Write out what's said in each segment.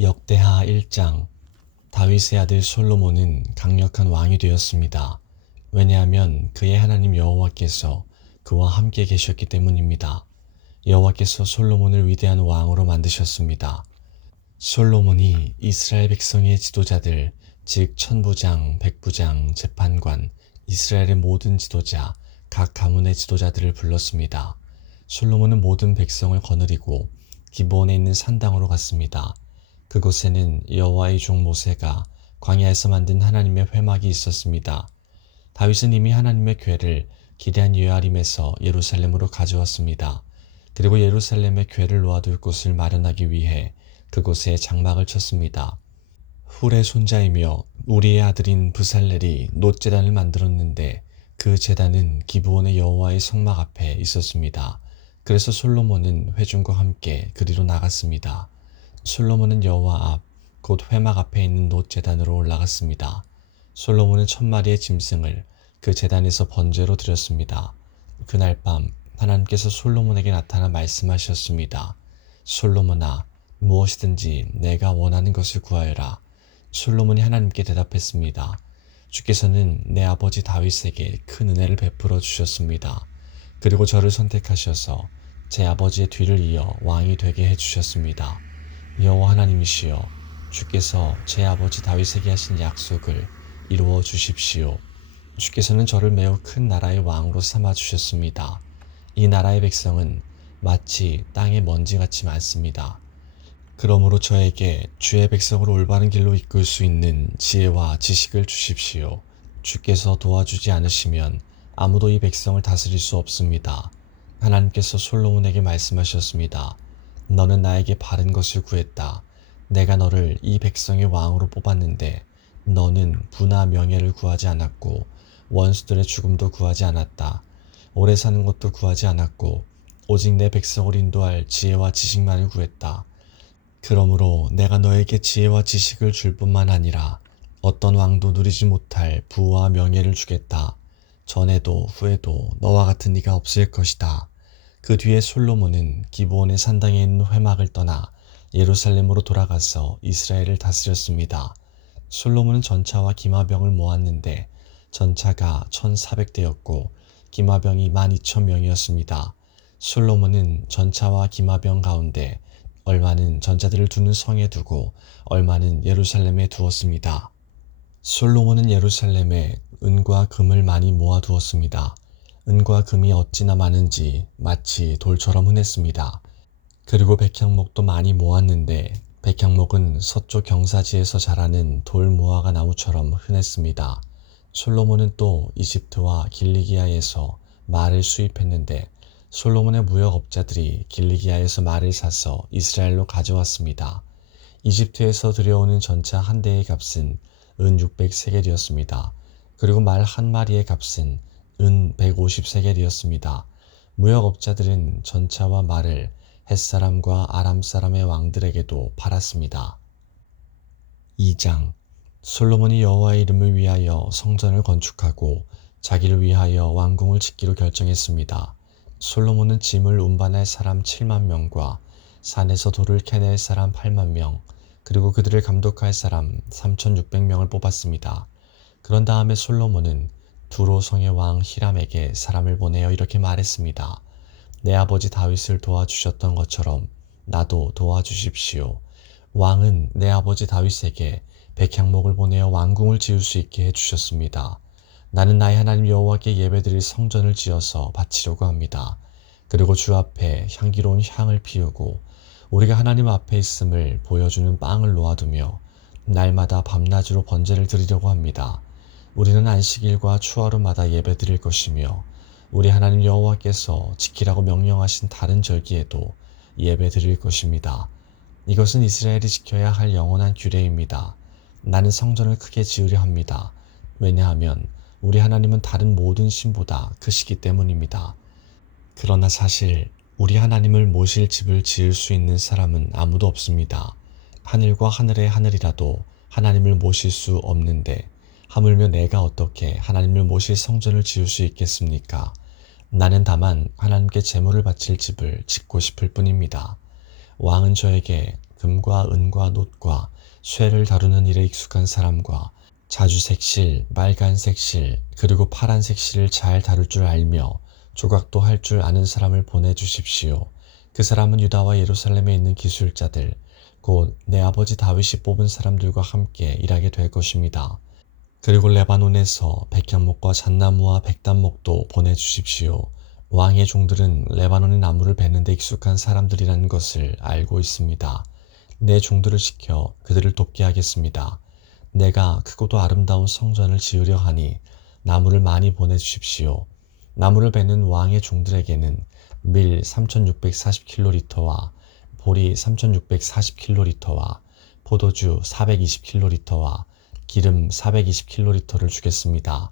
역대하 1장. 다윗의 아들 솔로몬은 강력한 왕이 되었습니다. 왜냐하면 그의 하나님 여호와께서 그와 함께 계셨기 때문입니다. 여호와께서 솔로몬을 위대한 왕으로 만드셨습니다. 솔로몬이 이스라엘 백성의 지도자들, 즉 천부장, 백부장, 재판관, 이스라엘의 모든 지도자, 각 가문의 지도자들을 불렀습니다. 솔로몬은 모든 백성을 거느리고 기브온에 있는 산당으로 갔습니다. 그곳에는 여호와의 종 모세가 광야에서 만든 하나님의 회막이 있었습니다. 다윗은 이미 하나님의 궤를 기럇 여아림에서 예루살렘으로 가져왔습니다. 그리고 예루살렘의 궤를 놓아둘 곳을 마련하기 위해 그곳에 장막을 쳤습니다. 훌의 손자이며 우리의 아들인 브살렐이 놋제단을 만들었는데 그 제단은 기브온의 여호와의 성막 앞에 있었습니다. 그래서 솔로몬은 회중과 함께 그리로 나갔습니다. 솔로몬은 여호와 앞, 곧 회막 앞에 있는 놋제단으로 올라갔습니다. 솔로몬은 1000마리의 짐승을 그 제단에서 번제로 드렸습니다. 그날 밤 하나님께서 솔로몬에게 나타나 말씀하셨습니다. 솔로몬아, 무엇이든지 내가 원하는 것을 구하여라. 솔로몬이 하나님께 대답했습니다. 주께서는 내 아버지 다윗에게 큰 은혜를 베풀어 주셨습니다. 그리고 저를 선택하셔서 제 아버지의 뒤를 이어 왕이 되게 해주셨습니다. 여호와 하나님이시여, 주께서 제 아버지 다윗에게 하신 약속을 이루어 주십시오. 주께서는 저를 매우 큰 나라의 왕으로 삼아 주셨습니다. 이 나라의 백성은 마치 땅의 먼지같이 많습니다. 그러므로 저에게 주의 백성으로 올바른 길로 이끌 수 있는 지혜와 지식을 주십시오. 주께서 도와주지 않으시면 아무도 이 백성을 다스릴 수 없습니다. 하나님께서 솔로몬에게 말씀하셨습니다. 너는 나에게 바른 것을 구했다. 내가 너를 이 백성의 왕으로 뽑았는데 너는 부나 명예를 구하지 않았고 원수들의 죽음도 구하지 않았다. 오래 사는 것도 구하지 않았고 오직 내 백성을 인도할 지혜와 지식만을 구했다. 그러므로 내가 너에게 지혜와 지식을 줄 뿐만 아니라 어떤 왕도 누리지 못할 부와 명예를 주겠다. 전에도 후에도 너와 같은 이가 없을 것이다. 그 뒤에 솔로몬은 기브온의 산당에 있는 회막을 떠나 예루살렘으로 돌아가서 이스라엘을 다스렸습니다. 솔로몬은 전차와 기마병을 모았는데 전차가 1400대였고 기마병이 12,000명이었습니다. 솔로몬은 전차와 기마병 가운데 얼마는 전자들을 두는 성에 두고 얼마는 예루살렘에 두었습니다. 솔로몬은 예루살렘에 은과 금을 많이 모아두었습니다. 은과 금이 어찌나 많은지 마치 돌처럼 흔했습니다. 그리고 백향목도 많이 모았는데 백향목은 서쪽 경사지에서 자라는 돌무화과 나무처럼 흔했습니다. 솔로몬은 또 이집트와 길리기아에서 말을 수입했는데 솔로몬의 무역업자들이 길리기아에서 말을 사서 이스라엘로 가져왔습니다. 이집트에서 들여오는 전차 한 대의 값은 은 600세겔이었습니다. 그리고 말 한 마리의 값은 은 150세겔이었습니다. 무역업자들은 전차와 말을 헷사람과 아람사람의 왕들에게도 팔았습니다. 2장. 솔로몬이 여호와의 이름을 위하여 성전을 건축하고 자기를 위하여 왕궁을 짓기로 결정했습니다. 솔로몬은 짐을 운반할 사람 7만 명과 산에서 돌을 캐낼 사람 8만 명, 그리고 그들을 감독할 사람 3,600명을 뽑았습니다. 그런 다음에 솔로몬은 두로성의 왕 히람에게 사람을 보내어 이렇게 말했습니다. 내 아버지 다윗을 도와주셨던 것처럼 나도 도와주십시오. 왕은 내 아버지 다윗에게 백향목을 보내어 왕궁을 지을 수 있게 해주셨습니다. 나는 나의 하나님 여호와께 예배드릴 성전을 지어서 바치려고 합니다. 그리고 주 앞에 향기로운 향을 피우고 우리가 하나님 앞에 있음을 보여주는 빵을 놓아두며 날마다 밤낮으로 번제를 드리려고 합니다. 우리는 안식일과 추하루마다 예배드릴 것이며 우리 하나님 여호와께서 지키라고 명령하신 다른 절기에도 예배드릴 것입니다. 이것은 이스라엘이 지켜야 할 영원한 규례입니다. 나는 성전을 크게 지으려 합니다. 왜냐하면 우리 하나님은 다른 모든 신보다 크시기 때문입니다. 그러나 사실 우리 하나님을 모실 집을 지을 수 있는 사람은 아무도 없습니다. 하늘과 하늘의 하늘이라도 하나님을 모실 수 없는데 하물며 내가 어떻게 하나님을 모실 성전을 지을 수 있겠습니까? 나는 다만 하나님께 제물을 바칠 집을 짓고 싶을 뿐입니다. 왕은 저에게 금과 은과 놋과 쇠를 다루는 일에 익숙한 사람과 자주색 실, 빨간색 실, 그리고 파란색 실을 잘 다룰 줄 알며 조각도 할 줄 아는 사람을 보내주십시오. 그 사람은 유다와 예루살렘에 있는 기술자들, 곧 내 아버지 다윗이 뽑은 사람들과 함께 일하게 될 것입니다. 그리고 레바논에서 백향목과 잣나무와 백단목도 보내주십시오. 왕의 종들은 레바논의 나무를 베는 데 익숙한 사람들이라는 것을 알고 있습니다. 내 종들을 시켜 그들을 돕게 하겠습니다. 내가 크고도 아름다운 성전을 지으려 하니 나무를 많이 보내주십시오. 나무를 베는 왕의 종들에게는 밀 3640킬로리터와 보리 3640킬로리터와 포도주 420킬로리터와 기름 420킬로리터를 주겠습니다.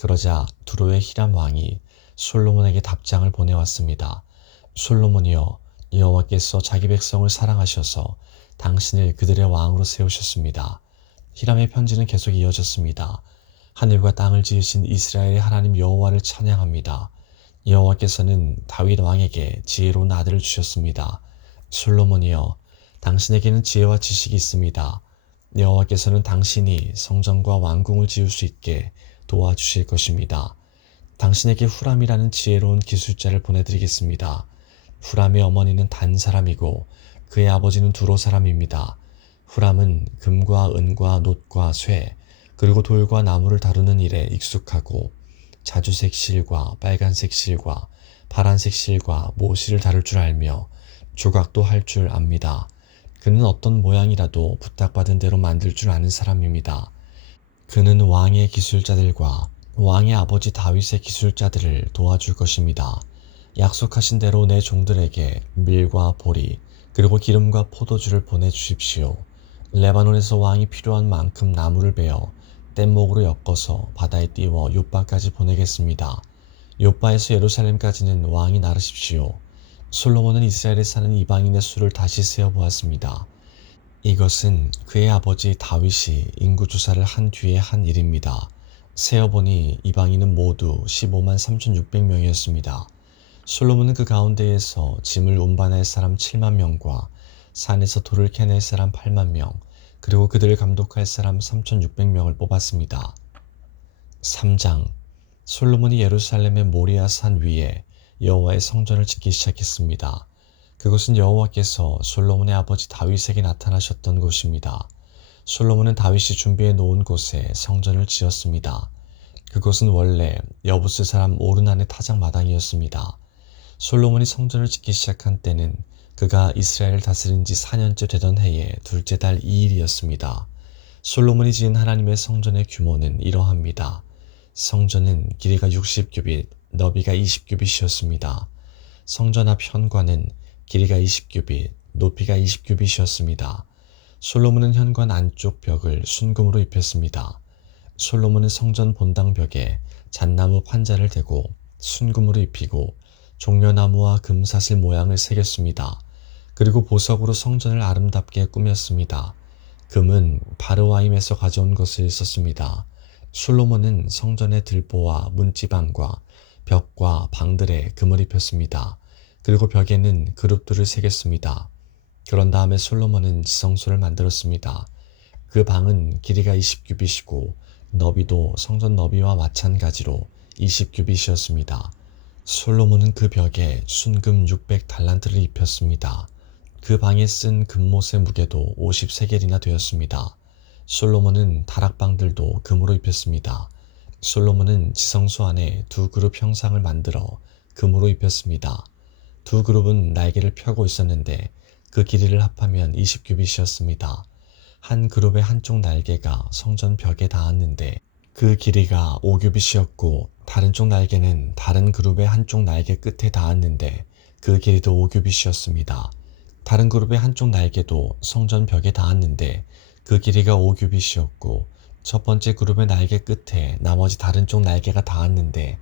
그러자 두로의 히람 왕이 솔로몬에게 답장을 보내왔습니다. 솔로몬이여, 여호와께서 자기 백성을 사랑하셔서 당신을 그들의 왕으로 세우셨습니다. 히람의 편지는 계속 이어졌습니다. 하늘과 땅을 지으신 이스라엘의 하나님 여호와를 찬양합니다. 여호와께서는 다윗 왕에게 지혜로운 아들을 주셨습니다. 솔로몬이여, 당신에게는 지혜와 지식이 있습니다. 여호와께서는 당신이 성전과 왕궁을 지을 수 있게 도와주실 것입니다. 당신에게 후람이라는 지혜로운 기술자를 보내드리겠습니다. 후람의 어머니는 단 사람이고 그의 아버지는 두로 사람입니다. 후람은 금과 은과 놋과 쇠, 그리고 돌과 나무를 다루는 일에 익숙하고 자주색 실과 빨간색 실과 파란색 실과 모실을 다룰 줄 알며 조각도 할 줄 압니다. 그는 어떤 모양이라도 부탁받은 대로 만들 줄 아는 사람입니다. 그는 왕의 기술자들과 왕의 아버지 다윗의 기술자들을 도와줄 것입니다. 약속하신 대로 내 종들에게 밀과 보리, 그리고 기름과 포도주를 보내주십시오. 레바논에서 왕이 필요한 만큼 나무를 베어 뗏목으로 엮어서 바다에 띄워 욥바까지 보내겠습니다. 욥바에서 예루살렘까지는 왕이 나르십시오. 솔로몬은 이스라엘에 사는 이방인의 수를 다시 세어보았습니다. 이것은 그의 아버지 다윗이 인구조사를 한 뒤에 한 일입니다. 세어보니 이방인은 모두 15만 3,600명이었습니다. 솔로몬은 그 가운데에서 짐을 운반할 사람 7만 명과 산에서 돌을 캐낼 사람 8만 명, 그리고 그들을 감독할 사람 3,600명을 뽑았습니다. 3장. 솔로몬이 예루살렘의 모리아 산 위에 여호와의 성전을 짓기 시작했습니다. 그곳은 여호와께서 솔로몬의 아버지 다윗에게 나타나셨던 곳입니다. 솔로몬은 다윗이 준비해 놓은 곳에 성전을 지었습니다. 그곳은 원래 여부스 사람 오르난의 타작 마당이었습니다. 솔로몬이 성전을 짓기 시작한 때는 그가 이스라엘을 다스린 지 4년째 되던 해의 둘째 달 2일이었습니다. 솔로몬이 지은 하나님의 성전의 규모는 이러합니다. 성전은 길이가 60규빗, 너비가 20규빗이었습니다. 성전 앞 현관은 길이가 20규빗, 높이가 20규빗이었습니다. 솔로몬은 현관 안쪽 벽을 순금으로 입혔습니다. 솔로몬은 성전 본당 벽에 잣나무 판자를 대고 순금으로 입히고 종려나무와 금사슬 모양을 새겼습니다. 그리고 보석으로 성전을 아름답게 꾸몄습니다. 금은 바르와임에서 가져온 것을 썼습니다. 솔로몬은 성전의 들보와 문지방과 벽과 방들에 금을 입혔습니다. 그리고 벽에는 그룹들을 새겼습니다. 그런 다음에 솔로몬은 지성소를 만들었습니다. 그 방은 길이가 20규빗이고 너비도 성전 너비와 마찬가지로 20규빗이었습니다. 솔로몬은 그 벽에 순금 600달란트를 입혔습니다. 그 방에 쓴 금못의 무게도 50세겔이나 되었습니다. 솔로몬은 다락방들도 금으로 입혔습니다. 솔로몬은 지성소 안에 두 그룹 형상을 만들어 금으로 입혔습니다. 두 그룹은 날개를 펴고 있었는데 그 길이를 합하면 20규빗이었습니다. 한 그룹의 한쪽 날개가 성전 벽에 닿았는데 그 길이가 5규빗이었고 다른 쪽 날개는 다른 그룹의 한쪽 날개 끝에 닿았는데 그 길이도 5규빗이었습니다. 다른 그룹의 한쪽 날개도 성전 벽에 닿았는데 그 길이가 5규빗이었고 첫 번째 그룹의 날개 끝에 나머지 다른 쪽 날개가 닿았는데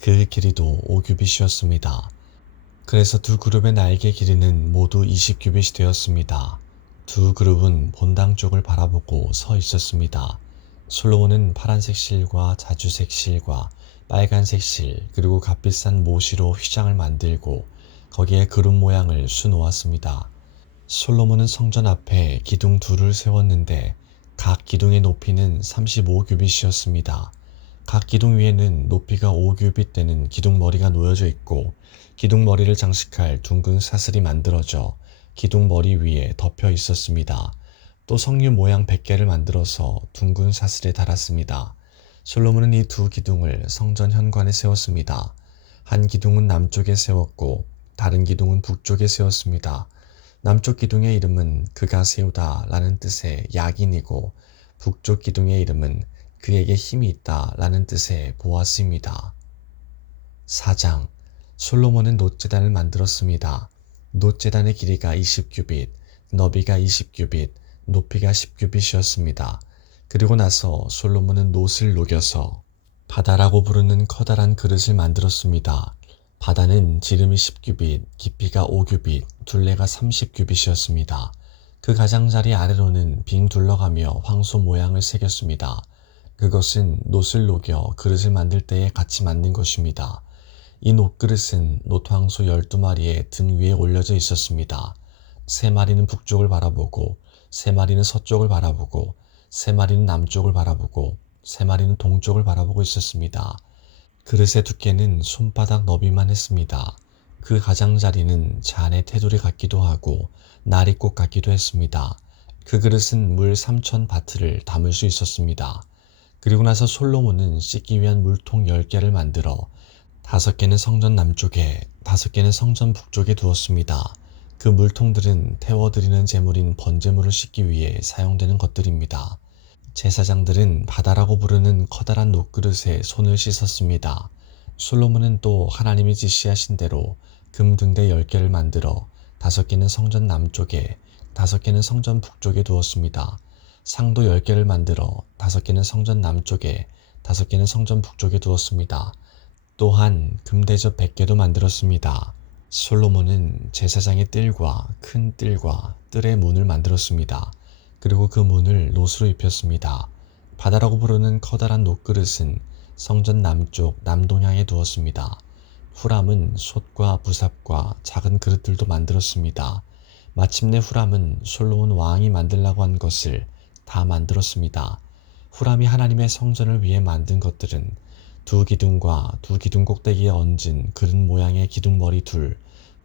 그 길이도 5규빗이었습니다. 그래서 두 그룹의 날개 길이는 모두 20규빗이 되었습니다. 두 그룹은 본당 쪽을 바라보고 서 있었습니다. 솔로몬은 파란색 실과 자주색 실과 빨간색 실 그리고 값비싼 모시로 휘장을 만들고 거기에 그룹 모양을 수놓았습니다. 솔로몬은 성전 앞에 기둥 둘을 세웠는데 각 기둥의 높이는 35규빗이었습니다. 각 기둥 위에는 높이가 5규빗 되는 기둥머리가 놓여져 있고 기둥머리를 장식할 둥근 사슬이 만들어져 기둥머리 위에 덮여 있었습니다. 또 석류 모양 100개를 만들어서 둥근 사슬에 달았습니다. 솔로몬은 이 두 기둥을 성전 현관에 세웠습니다. 한 기둥은 남쪽에 세웠고 다른 기둥은 북쪽에 세웠습니다. 남쪽 기둥의 이름은 그가 세우다 라는 뜻의 야긴이고 북쪽 기둥의 이름은 그에게 힘이 있다 라는 뜻의 보아스입니다. 4장 솔로몬은 놋제단을 만들었습니다. 놋제단의 길이가 20규빗, 너비가 20규빗, 높이가 10규빗이었습니다. 그리고 나서 솔로몬은 놋을 녹여서 바다라고 부르는 커다란 그릇을 만들었습니다. 바다는 지름이 10규빗, 깊이가 5규빗, 둘레가 30규빗이었습니다. 그 가장자리 아래로는 빙 둘러가며 황소 모양을 새겼습니다. 그것은 놋을 녹여 그릇을 만들 때에 같이 만든 것입니다. 이 놋그릇은 놋황소 12마리의 등 위에 올려져 있었습니다. 3마리는 북쪽을 바라보고 3마리는 서쪽을 바라보고 3마리는 남쪽을 바라보고 3마리는 동쪽을 바라보고 있었습니다. 그릇의 두께는 손바닥 너비만 했습니다. 그 가장자리는 잔의 테두리 같기도 하고 나리꽃 같기도 했습니다. 그 그릇은 물 3,000바트를 담을 수 있었습니다. 그리고 나서 솔로몬은 씻기 위한 물통 10개를 만들어 5개는 성전 남쪽에 5개는 성전 북쪽에 두었습니다. 그 물통들은 태워드리는 제물인 번제물을 씻기 위해 사용되는 것들입니다. 제사장들은 바다라고 부르는 커다란 놋그릇에 손을 씻었습니다. 솔로몬은 또 하나님이 지시하신 대로 금 등대 10개를 만들어 5개는 성전 남쪽에 5개는 성전 북쪽에 두었습니다. 상도 10개를 만들어 5개는 성전 남쪽에 5개는 성전 북쪽에 두었습니다. 또한 금대접 100개도 만들었습니다. 솔로몬은 제사장의 뜰과 큰 뜰과 뜰의 문을 만들었습니다. 그리고 그 문을 놋으로 입혔습니다. 바다라고 부르는 커다란 놋그릇은 성전 남쪽 남동향에 두었습니다. 후람은 솥과 부삽과 작은 그릇들도 만들었습니다. 마침내 후람은 솔로몬 왕이 만들라고 한 것을 다 만들었습니다. 후람이 하나님의 성전을 위해 만든 것들은 두 기둥과 두 기둥 꼭대기에 얹은 그릇 모양의 기둥머리 둘,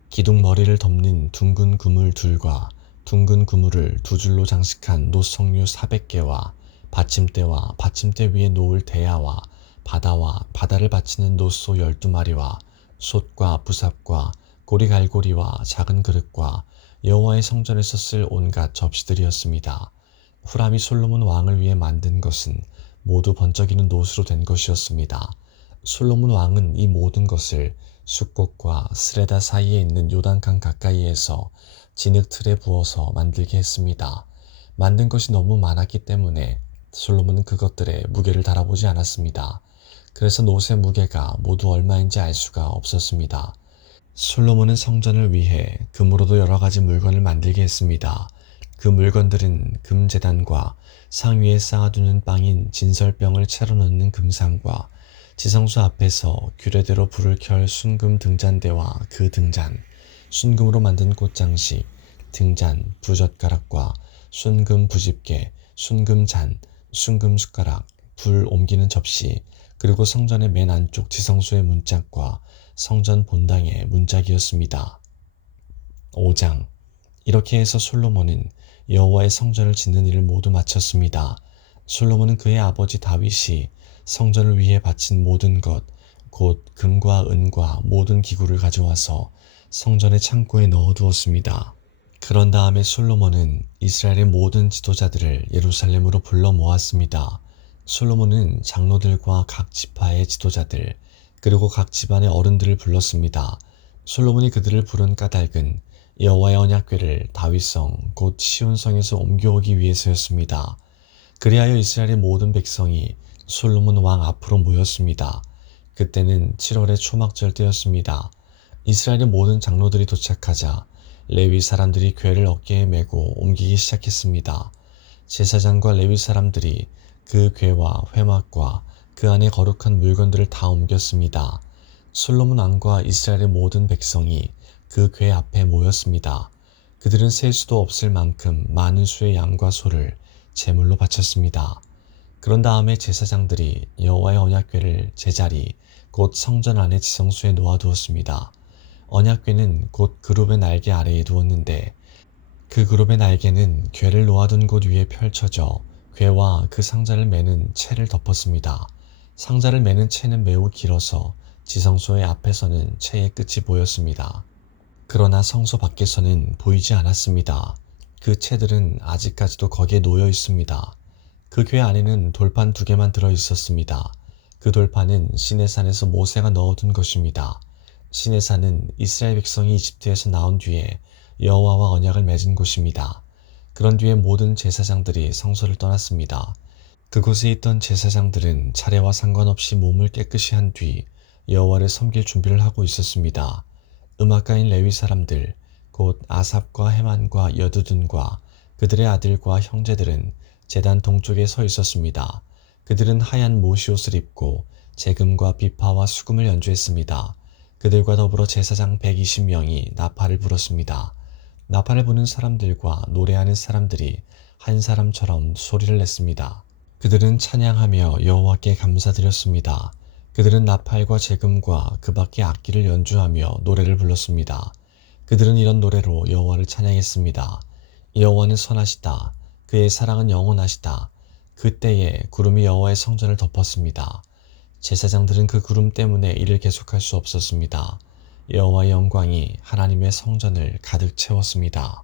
기둥머리를 덮는 둥근 그물 둘과 둥근 그물을 두 줄로 장식한 놋석류 400개와 받침대와 받침대 위에 놓을 대야와 바다와 바다를 받치는 놋소 12마리와 솥과 부삽과 고리갈고리와 작은 그릇과 여호와의 성전에서 쓸 온갖 접시들이었습니다. 후람이 솔로몬 왕을 위해 만든 것은 모두 번쩍이는 놋으로 된 것이었습니다. 솔로몬 왕은 이 모든 것을 숫꽃과 스레다 사이에 있는 요단강 가까이에서 진흙틀에 부어서 만들게 했습니다. 만든 것이 너무 많았기 때문에 솔로몬은 그것들에 무게를 달아보지 않았습니다. 그래서 놋의 무게가 모두 얼마인지 알 수가 없었습니다. 솔로몬은 성전을 위해 금으로도 여러 가지 물건을 만들게 했습니다. 그 물건들은 금제단과 상 위에 쌓아두는 빵인 진설병을 채로 넣는 금상과 지성소 앞에서 규례대로 불을 켤 순금 등잔대와 그 등잔, 순금으로 만든 꽃장식, 등잔, 부젓가락과 순금 부집개, 순금잔, 순금 숟가락, 불 옮기는 접시, 그리고 성전의 맨 안쪽 지성소의 문짝과 성전 본당의 문짝이었습니다. 5장 이렇게 해서 솔로몬은 여호와의 성전을 짓는 일을 모두 마쳤습니다. 솔로몬은 그의 아버지 다윗이 성전을 위해 바친 모든 것, 곧 금과 은과 모든 기구를 가져와서 성전의 창고에 넣어두었습니다. 그런 다음에 솔로몬은 이스라엘의 모든 지도자들을 예루살렘으로 불러 모았습니다. 솔로몬은 장로들과 각 지파의 지도자들, 그리고 각 집안의 어른들을 불렀습니다. 솔로몬이 그들을 부른 까닭은 여호와의 언약궤를 다윗성 곧 시온성에서 옮겨오기 위해서였습니다. 그리하여 이스라엘의 모든 백성이 솔로몬 왕 앞으로 모였습니다. 그때는 7월의 초막절 때였습니다. 이스라엘의 모든 장로들이 도착하자 레위 사람들이 궤를 어깨에 메고 옮기기 시작했습니다. 제사장과 레위 사람들이 그 궤와 회막과 그 안에 거룩한 물건들을 다 옮겼습니다. 솔로몬 왕과 이스라엘의 모든 백성이 그 궤 앞에 모였습니다. 그들은 셀 수도 없을 만큼 많은 수의 양과 소를 제물로 바쳤습니다. 그런 다음에 제사장들이 여호와의 언약궤를 제자리 곧 성전 안의 지성소에 놓아두었습니다. 언약궤는 곧 그룹의 날개 아래에 두었는데 그 그룹의 날개는 궤를 놓아둔 곳 위에 펼쳐져 궤와 그 상자를 매는 채를 덮었습니다. 상자를 매는 채는 매우 길어서 지성소의 앞에서는 채의 끝이 보였습니다. 그러나 성소 밖에서는 보이지 않았습니다. 그 채들은 아직까지도 거기에 놓여 있습니다. 그 궤 안에는 돌판 2개만 들어 있었습니다. 그 돌판은 시내산에서 모세가 넣어둔 것입니다. 시내산은 이스라엘 백성이 이집트에서 나온 뒤에 여호와와 언약을 맺은 곳입니다. 그런 뒤에 모든 제사장들이 성소를 떠났습니다. 그곳에 있던 제사장들은 차례와 상관없이 몸을 깨끗이 한 뒤 여호와를 섬길 준비를 하고 있었습니다. 음악가인 레위 사람들, 곧 아삽과 헤만과 여두둔과 그들의 아들과 형제들은 제단 동쪽에 서 있었습니다. 그들은 하얀 모시옷을 입고 재금과 비파와 수금을 연주했습니다. 그들과 더불어 제사장 120명이 나팔을 불었습니다. 나팔을 부는 사람들과 노래하는 사람들이 한 사람처럼 소리를 냈습니다. 그들은 찬양하며 여호와께 감사드렸습니다. 그들은 나팔과 재금과 그 밖의 악기를 연주하며 노래를 불렀습니다. 그들은 이런 노래로 여호와를 찬양했습니다. 여호와는 선하시다. 그의 사랑은 영원하시다. 그때에 구름이 여호와의 성전을 덮었습니다. 제사장들은 그 구름 때문에 일을 계속할 수 없었습니다. 여호와의 영광이 하나님의 성전을 가득 채웠습니다.